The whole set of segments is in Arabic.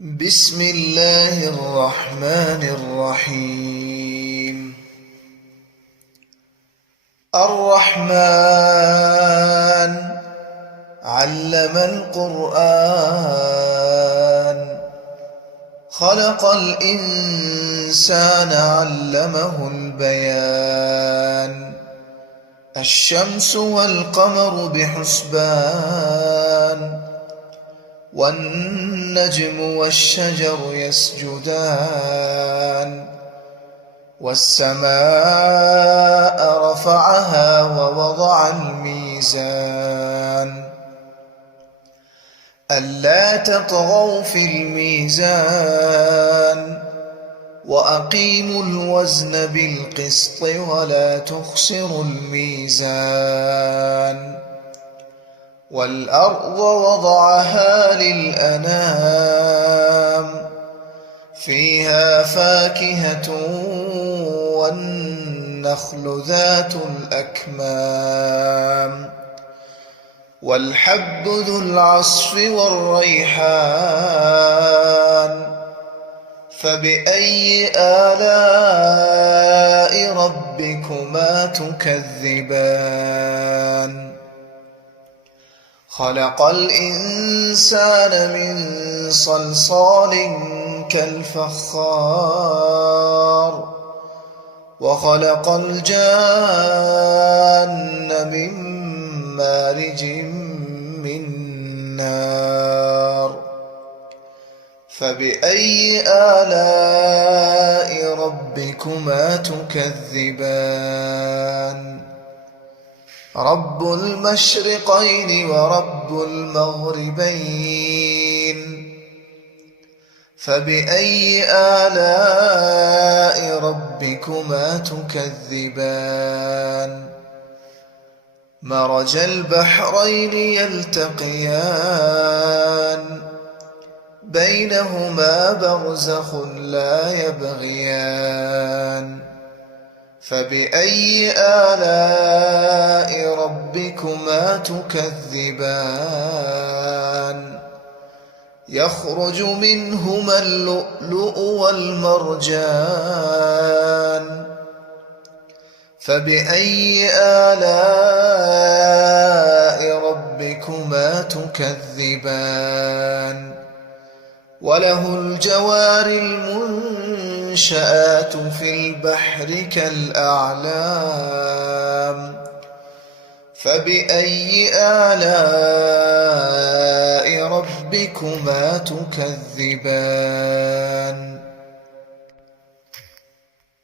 بسم الله الرحمن الرحيم. الرحمن علم القرآن، خلق الإنسان علمه البيان. الشمس والقمر بحسبان، والنجم والشجر يسجدان. والسماء رفعها ووضع الميزان، ألا تطغوا في الميزان، وأقيموا الوزن بالقسط ولا تخسروا الميزان. والأرض وضعها للأنام، فيها فاكهة والنخل ذات الأكمام، والحب ذو العصف والريحان. فبأي آلاء ربكما تكذبان؟ خلق الإنسان من صلصال كالفخار، وخلق الجان من مارج من نار. فبأي آلاء ربكما تكذبان؟ رب المشرقين ورب المغربين. فبأي آلاء ربكما تكذبان؟ مرج البحرين يلتقيان، بينهما برزخ لا يبغيان. فبأي آلاء ربكما تكذبان؟ يخرج منهما اللؤلؤ والمرجان. فبأي آلاء ربكما تكذبان؟ وله الجوار المنشآت في البحر كالأعلام. فبأي آلاء ربكما تكذبان؟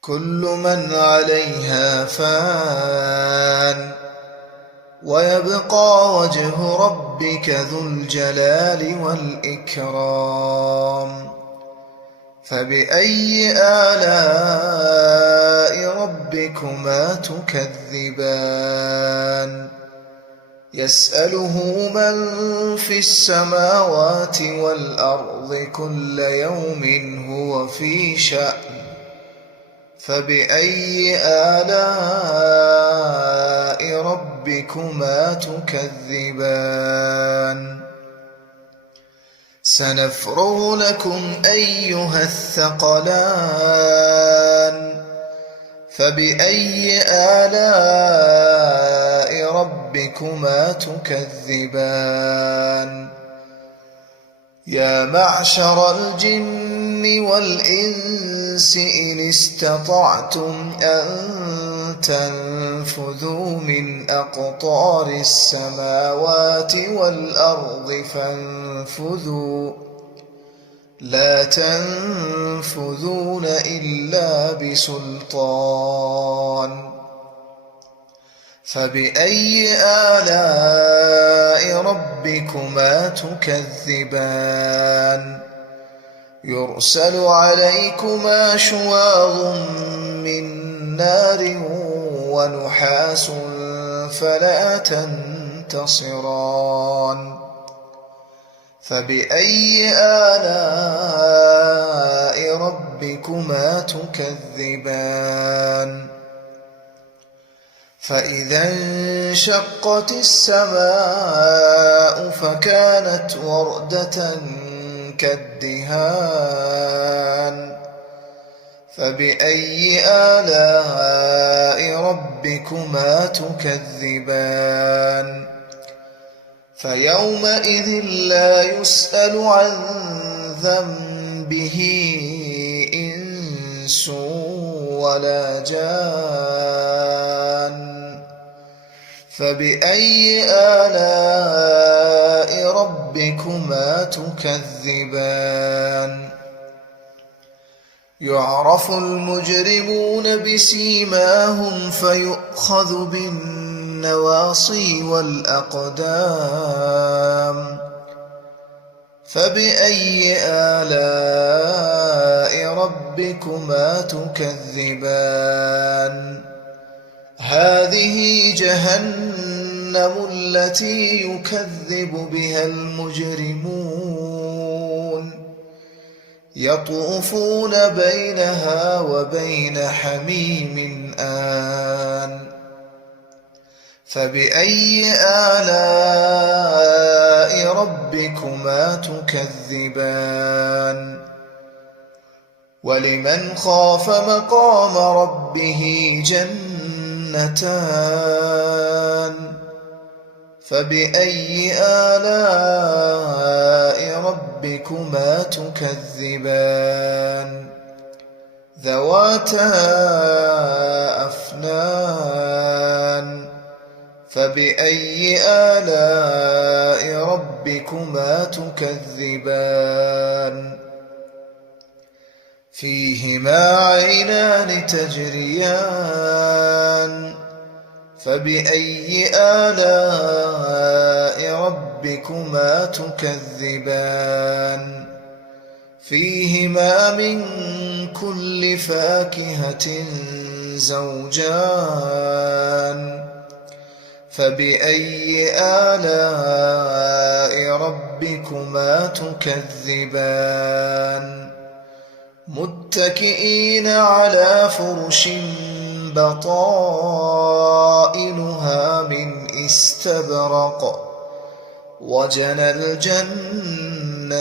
كل من عليها فان، ويبقى وجه ربك ذو الجلال والإكرام. فبأي آلاء ربكما تكذبان؟ يسأله من في السماوات والأرض كل يوم هو في شأن. فبأي آلاء ربكما تكذبان؟ سنفرغ لكم أيها الثقلان. فبأي آلاء ربكما تكذبان؟ يا معشر الجن والإنس إن استطعتم أن تنفذوا من أقطار السماوات والأرض فانفذوا، لا تنفذون إلا بسلطان. فبأي آلاء ربكما تكذبان؟ يرسل عليكما شواظ من نار ونحاس فلا تنتصران. فبأي آلاء ربكما تكذبان؟ فإذا انشقت السماء فكانت وردة كالدهان فبأي آلاء ربكما تكذبان فيومئذ لا يسأل عن ذنبه إنس ولا جان فبأي آلاء ربكما تكذبان يعرف المجرمون بسيماهم فيؤخذ بالنواصي والأقدام فبأي آلاء ربكما تكذبان هذه جهنم التي يكذب بها المجرمون يطوفون بينها وبين حميم آن فبأي آلاء ربكما تكذبان ولمن خاف مقام ربه جنتان فبأي آلاء ربكما تكذبان ذواتا أفنان فبأي آلاء ربكما تكذبان فيهما عينان تجريان فبأي آلاء ربكما تكذبان فيهما من كل فاكهة زوجان فبأي آلاء ربكما تكذبان متكئين على فرش بطائنها من استبرق وجنى الجنتين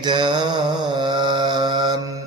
دان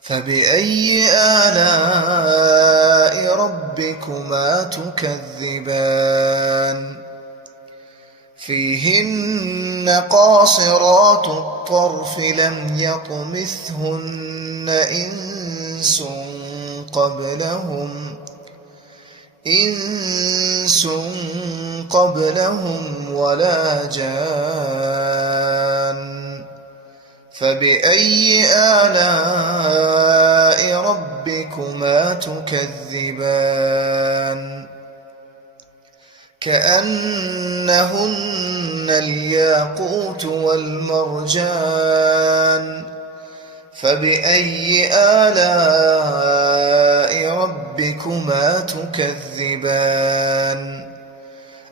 فبأي آلاء ربكما تكذبان فيهن قاصرات الطرف لم يطمثهن إنس قبلهم ولا جان فبأي آلاء ربكما تكذبان كأنهن الياقوت والمرجان فبأي آلاء ربكما تكذبان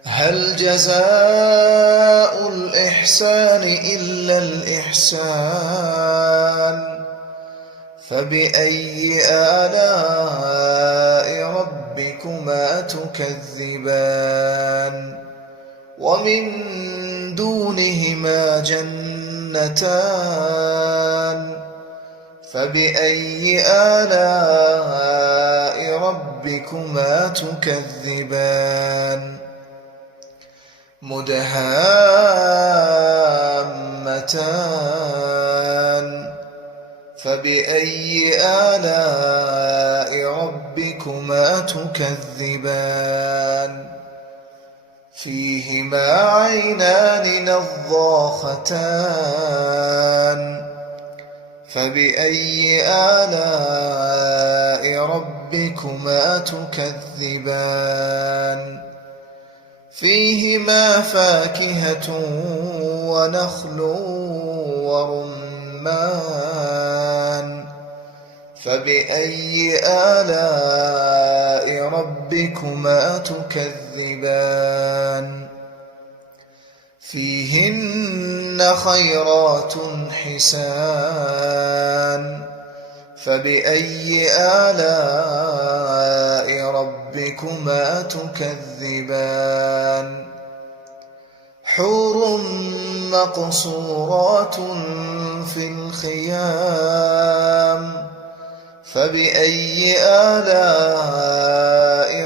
هل جزاء الإحسان إلا الإحسان فبأي آلاء ربكما تكذبان ومن دونهما جنتان فبأي آلاء ربكما تكذبان مدهامتان فبأي آلاء ربكما تكذبان فيهما عينان نضاختان فبأي آلاء ربكما تكذبان فيهما فاكهة ونخل ورمان فبأي آلاء ربكما تكذبان فيهن خيرات حسان فبأي آلاء ربكما تكذبان حور مقصورات في الخيام فبأي آلاء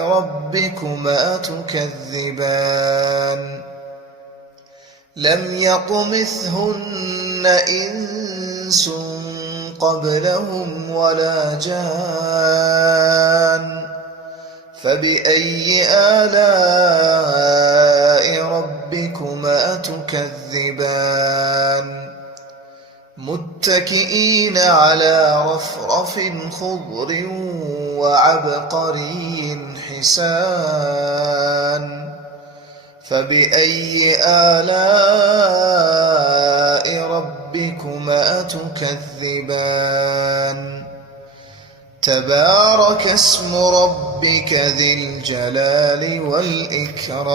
ربكما تكذبان لم يطمثهن إنس قبلهم ولا جان فبأي آلاء ربكما تكذبان متكئين على رفرف خضر وعبقري حسان فبأي آلاء ربكما تكذبان تبارك اسم ربك ذي الجلال والإكرام